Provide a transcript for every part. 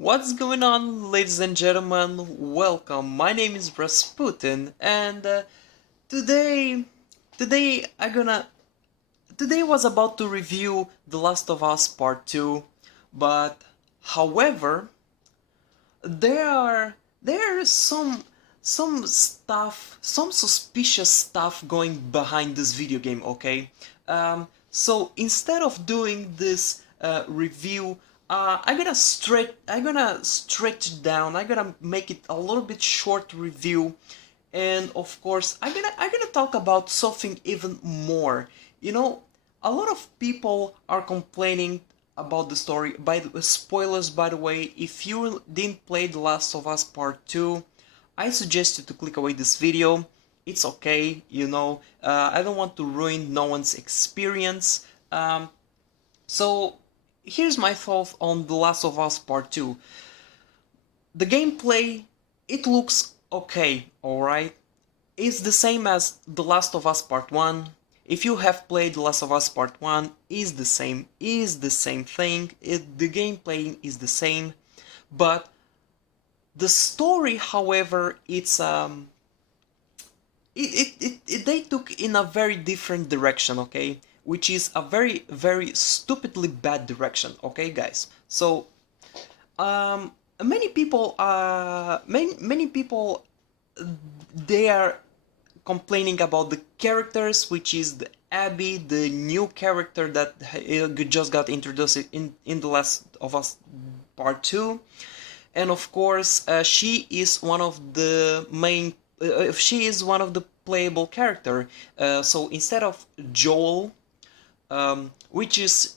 What's going on, ladies and gentlemen? Welcome. My name is Rasputin, and today, today I gonna today was about to review The Last of Us Part 2, but however, there are some suspicious stuff going behind this video game. Okay, so instead of doing this review, I'm gonna stretch it down. I'm gonna make it a little bit short review, and of course I'm gonna talk about something even more. You know, a lot of people are complaining about the story. By the spoilers, by the way, if you didn't play The Last of Us Part 2, I suggest you to click away this video. It's okay, you know, I don't want to ruin no one's experience. So here's my thought on The Last of Us Part 2. The gameplay, it looks okay, alright? It's the same as The Last of Us Part 1. If you have played The Last of Us Part 1, is the same thing. The gameplay is the same, but the story, however, they took in a very different direction, okay? Which is a very stupidly bad direction, okay, guys? So many people, they are complaining about the characters, which is the Abby, the new character that just got introduced in The Last of Us Part 2. And of course, she is one of the main, she is one of the playable character. So instead of Joel, which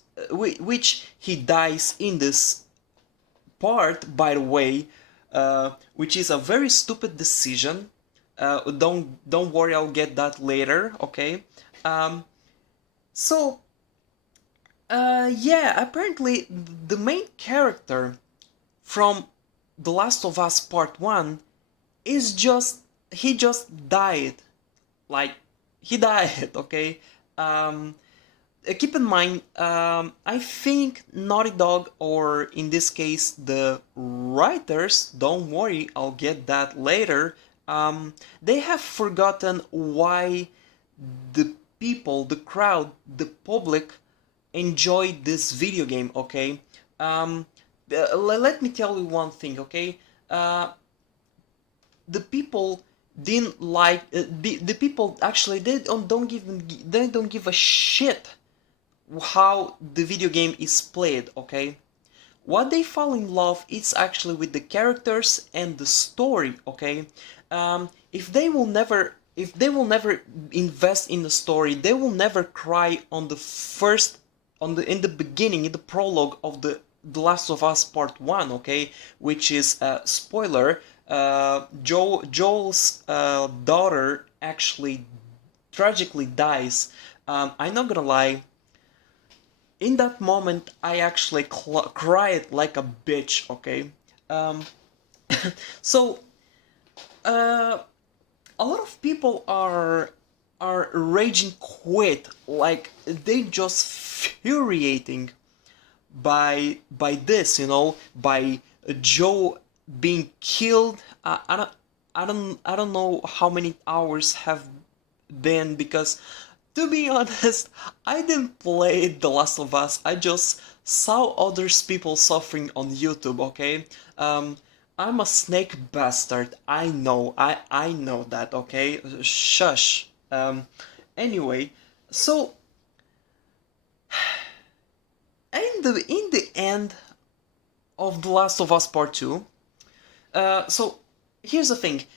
he dies in this part, by the way, which is a very stupid decision. Don't worry, I'll get that later. Okay. Um, so yeah, apparently the main character from The Last of Us Part 1 is he just died. Like, he died, okay? Um, Keep in mind, I think Naughty Dog, or in this case, the writers, don't worry, I'll get that later, they have forgotten why the people, the crowd, the public enjoy this video game, okay? Let me tell you one thing, okay? The people didn't like the people actually they don't give a shit how the video game is played, okay? What they fall in love is actually with the characters and the story, okay? If they will never invest in the story, they will never cry on the first, in the beginning, in the prologue of the Last of Us Part 1, okay? Which is, spoiler, Joel's daughter actually tragically dies. I'm not gonna lie, in that moment I actually cried like a bitch, okay? Um, so a lot of people are raging quit, like they just furiating by this, you know, by Joe being killed. I don't know how many hours have been, because to be honest, I didn't play The Last of Us. I just saw others people suffering on YouTube, okay? I'm a snake bastard. I know that, okay? Shush. Anyway, so in the end of The Last of Us Part 2, so here's the thing.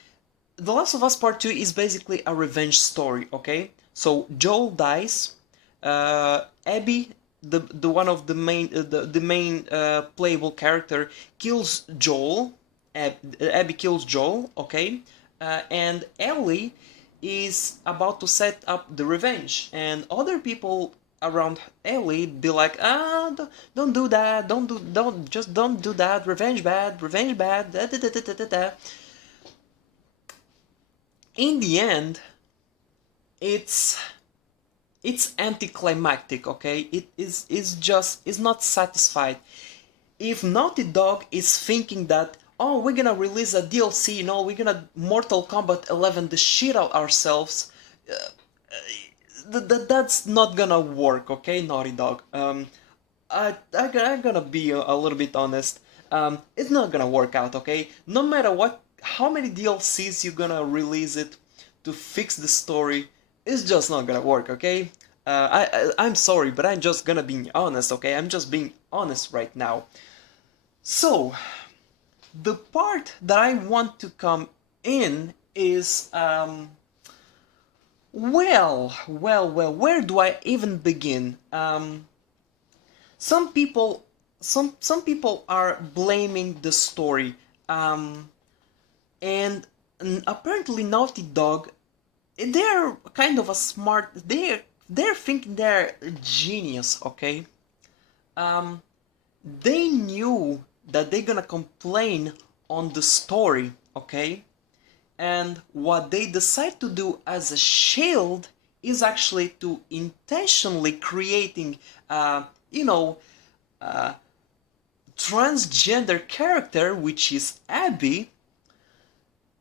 The Last of Us Part 2 is basically a revenge story, okay? So Joel dies, Abby, the one of the main the main playable character, kills Joel. Abby kills Joel, okay? And Ellie is about to set up the revenge, and other people around Ellie be like, don't do that, don't do that, revenge bad, da da da da da da da. In the end, it's anticlimactic, okay? It is not satisfied. if Naughty Dog is thinking that, oh, we're gonna release a DLC, you know, we're gonna Mortal Kombat 11 the shit out ourselves, that's not gonna work, okay, Naughty Dog. I'm gonna be a little bit honest. It's not gonna work out, okay? No matter what, how many DLCs you're gonna release it to fix the story, it's just not gonna work, okay? I'm sorry, but I'm just gonna be honest, okay? I'm just being honest right now. So, the part that I want to come in is, where do I even begin? Some people, some people are blaming the story, um, and apparently Naughty Dog, they're kind of a smart, they're thinking they're a genius, okay? Um, they knew that they're gonna complain on the story, okay? And what they decide to do as a shield is actually to intentionally creating, you know, transgender character, which is Abby,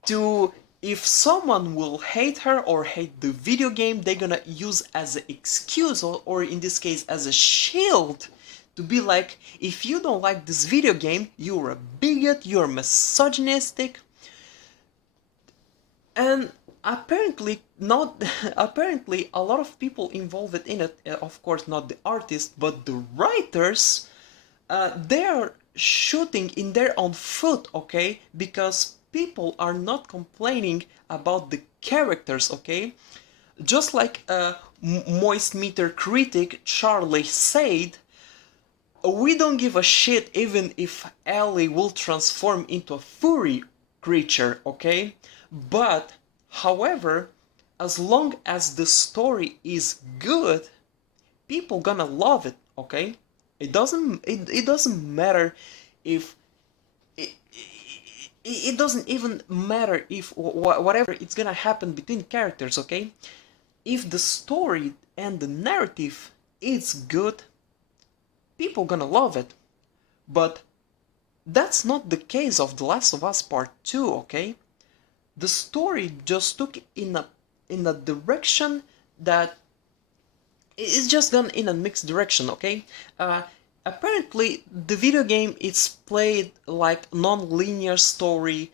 to, if someone will hate her or hate the video game, they're gonna use as an excuse, or in this case as a shield, to be like, if you don't like this video game, you're a bigot, you're misogynistic. And apparently not apparently a lot of people involved in it, of course not the artists but the writers, they're shooting in their own foot, okay? Because people are not complaining about the characters, okay? Just like Moist Meter critic Charlie said, we don't give a shit even if Ellie will transform into a furry creature, okay? But, however, as long as the story is good, people gonna love it, okay? It doesn't matter if it doesn't even matter if whatever it's gonna happen between characters, okay? If the story and the narrative is good, people gonna love it. But that's not the case of The Last of Us Part 2, okay? The story just took in a direction that is just gone in a mixed direction, okay? Apparently, the video game is played like non-linear story,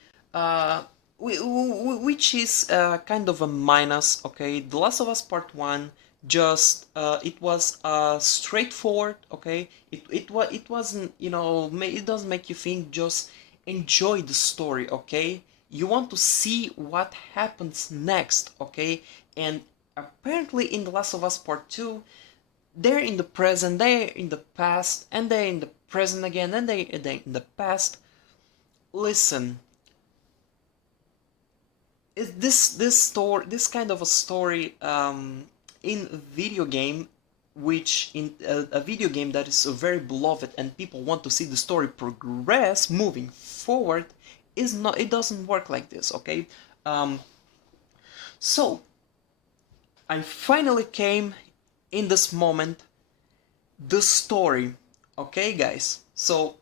which is kind of a minus, okay? The Last of Us Part 1 just it was straightforward, okay? It wasn't, you know, it doesn't make you think, just enjoy the story, okay? You want to see what happens next, okay? And apparently in The Last of Us Part 2, they're in the present, they're in the past, and they're in the present again, and they're in the past. Listen, this kind of a story in a video game, which in a video game that is very beloved and people want to see the story progress moving forward, is not, it doesn't work like this, okay? So I finally came in this moment, the story, okay, guys? So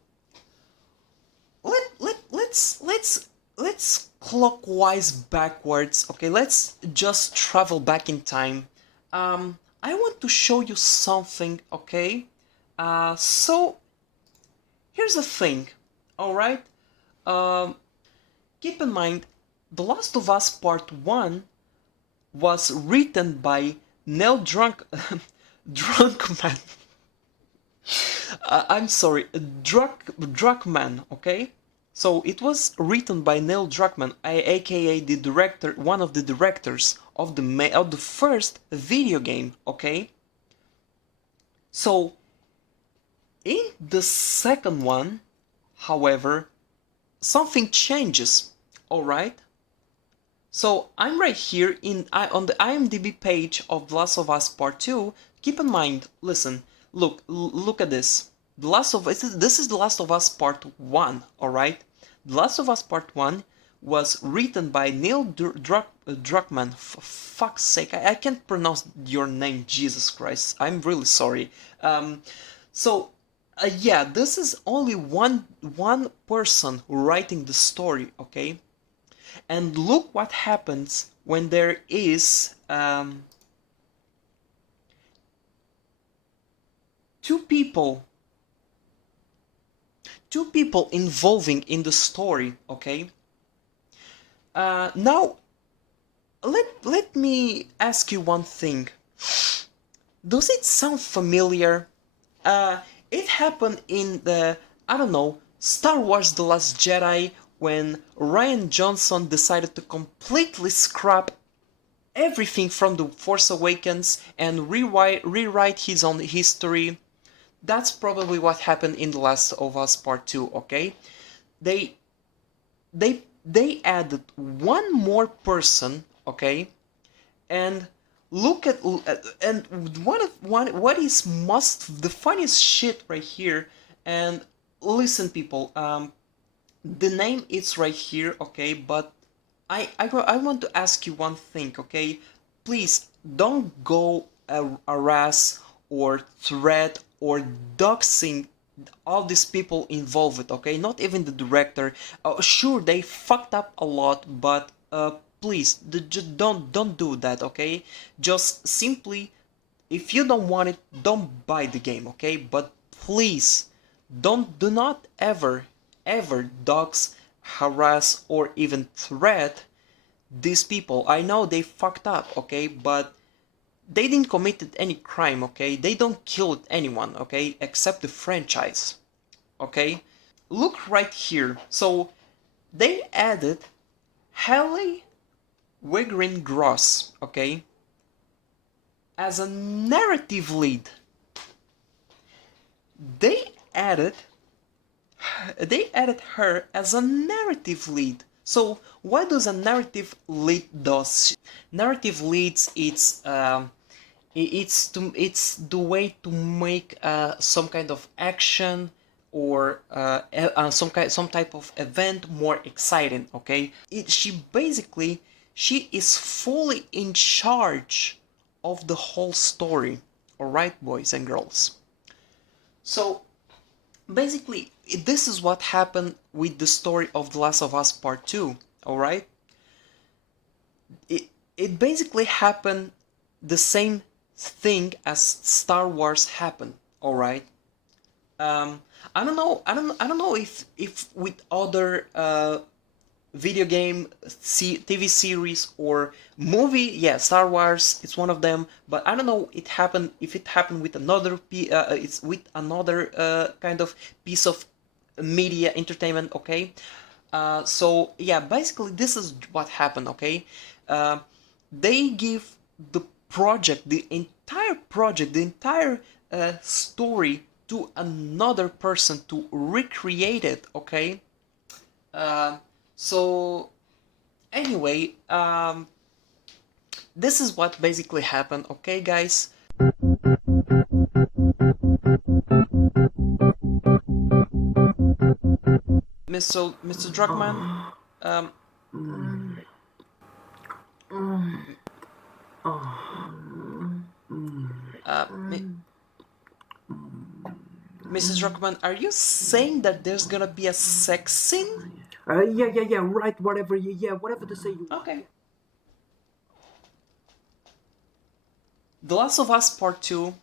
let's clockwise backwards, okay? Let's just travel back in time. I want to show you something, okay? So here's the thing, all right? Keep in mind, The Last of Us Part 1 was written by Neil Drunkmann. I'm sorry, Druckmann, okay? So it was written by Neil Druckmann, aka the director, one of the directors of the first video game, okay? So in the second one, however, something changes, all right? So I'm right here on the IMDb page of The Last of Us Part 2. Keep in mind, listen, look at this. This is The Last of Us Part 1, alright? The Last of Us Part 1 was written by Neil Druckmann. For fuck's sake, I can't pronounce your name, Jesus Christ. I'm really sorry. So Yeah, this is only one person writing the story, okay? And look what happens when there is two people involving in the story, okay? Now let me ask you one thing. Does it sound familiar? Uh, it happened in the, I don't know, Star Wars The Last Jedi, when Rian Johnson decided to completely scrap everything from The Force Awakens and rewrite his own history. That's probably what happened in The Last of Us Part 2, okay? They they added one more person, okay? And look at and what is most the funniest shit right here. And listen, people, the name is right here, okay? But I want to ask you one thing, okay? Please don't go harass or threat or doxing all these people involved, okay? Not even the director. Sure, they fucked up a lot, but please, just don't do that, okay? Just simply, if you don't want it, don't buy the game, okay? But please, do not ever dox, harass, or even threat these people. I know they fucked up, okay? But they didn't commit any crime, okay? They don't kill anyone, okay? Except the franchise, okay? Look right here. So they added Haley Wigrin Gross, okay, as a narrative lead. They added her as a narrative lead. So what does a narrative lead does? Narrative leads, it's the way to make some kind of action or some type of event more exciting, okay? She is fully in charge of the whole story, all right, boys and girls? So basically, this is what happened with the story of The Last of Us Part 2, all right? It basically happened the same thing as Star Wars happened, all right? Um, I don't know if with other video game, TV series or movie, yeah, Star Wars, it's one of them. But I don't know if it happened with it's with another kind of piece of media entertainment, okay? So yeah, basically this is what happened, okay? Uh, they give the the entire story to another person to recreate it, okay? Uh, so anyway, this is what basically happened, okay, guys? Mr. Druckmann, um, Mrs. Druckmann, are you saying that there's gonna be a sex scene? Yeah, right, whatever, yeah, whatever to say you want. Okay. The Last of Us Part 2,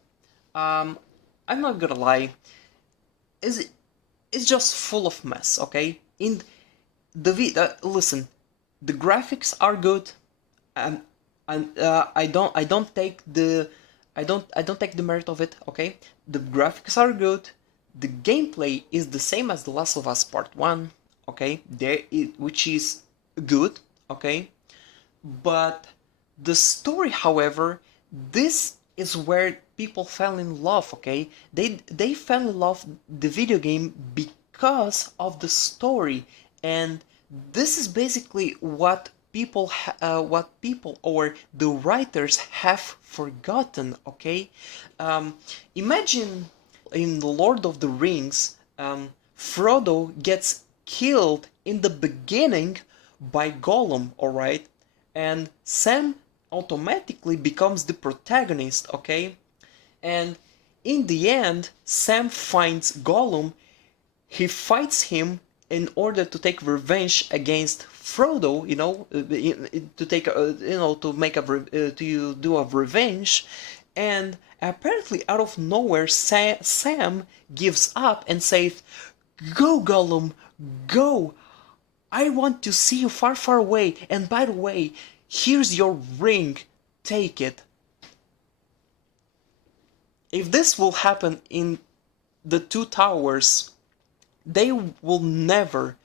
um, I'm not gonna lie, is it's just full of mess, okay? In listen, the graphics are good, and I don't take the I don't take the merit of it, okay? The graphics are good, the gameplay is the same as The Last of Us Part 1, okay? Which is good, okay? But the story, however, this is where people fell in love, okay? They fell in love the video game because of the story, and this is basically what people or the writers have forgotten, okay? Imagine in The Lord of the Rings, Frodo gets killed in the beginning by Gollum, alright? And Sam automatically becomes the protagonist, okay? And in the end, Sam finds Gollum. He fights him in order to take revenge against Frodo, to take, to make to do a revenge, and apparently out of nowhere, Sam gives up and says, "Go, Gollum, go! I want to see you far, far away. And by the way, here's your ring. Take it." If this will happen in the Two Towers, they will never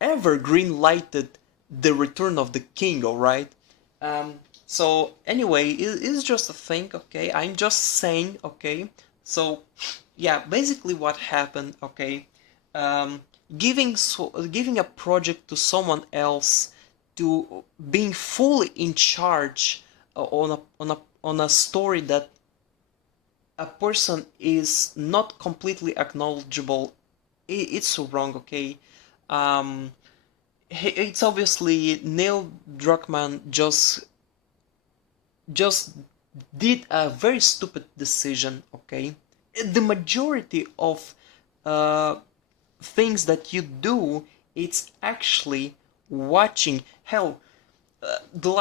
ever green lighted the return of the king, alright? So anyway, it's just a thing, okay? I'm just saying, okay? So yeah, basically what happened, okay? Um, giving a project to someone else, to being fully in charge on a story that a person is not completely acknowledgeable, it's so wrong, okay? Um, it's obviously Neil Druckmann just did a very stupid decision, okay? The majority of uh, things that you do, it's actually watching. Hell,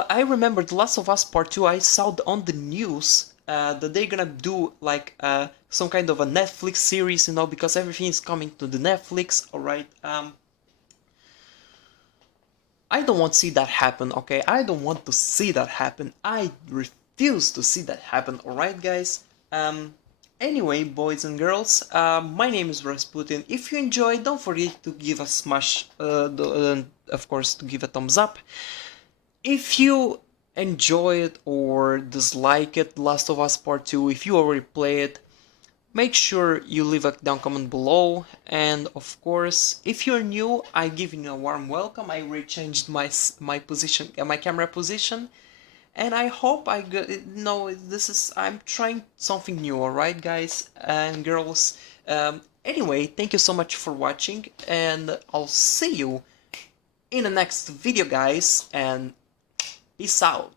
I remember The Last of Us Part 2, I saw on the news that they're gonna do like some kind of a Netflix series, because everything is coming to the Netflix, alright? I don't want to see that happen, okay? I don't want to see that happen. I refuse to see that happen, alright, guys? Anyway, boys and girls, my name is Rasputin. If you enjoyed, don't forget to give a smash, of course, to give a thumbs up. If you enjoy it or dislike it, Last of Us Part 2, if you already play it, make sure you leave a down comment below, and of course, if you're new, I give you a warm welcome. I rechanged my position, my camera position, and I hope I no, this is, I'm trying something new, alright, guys and girls. Anyway, thank you so much for watching, and I'll see you in the next video, guys, and peace out.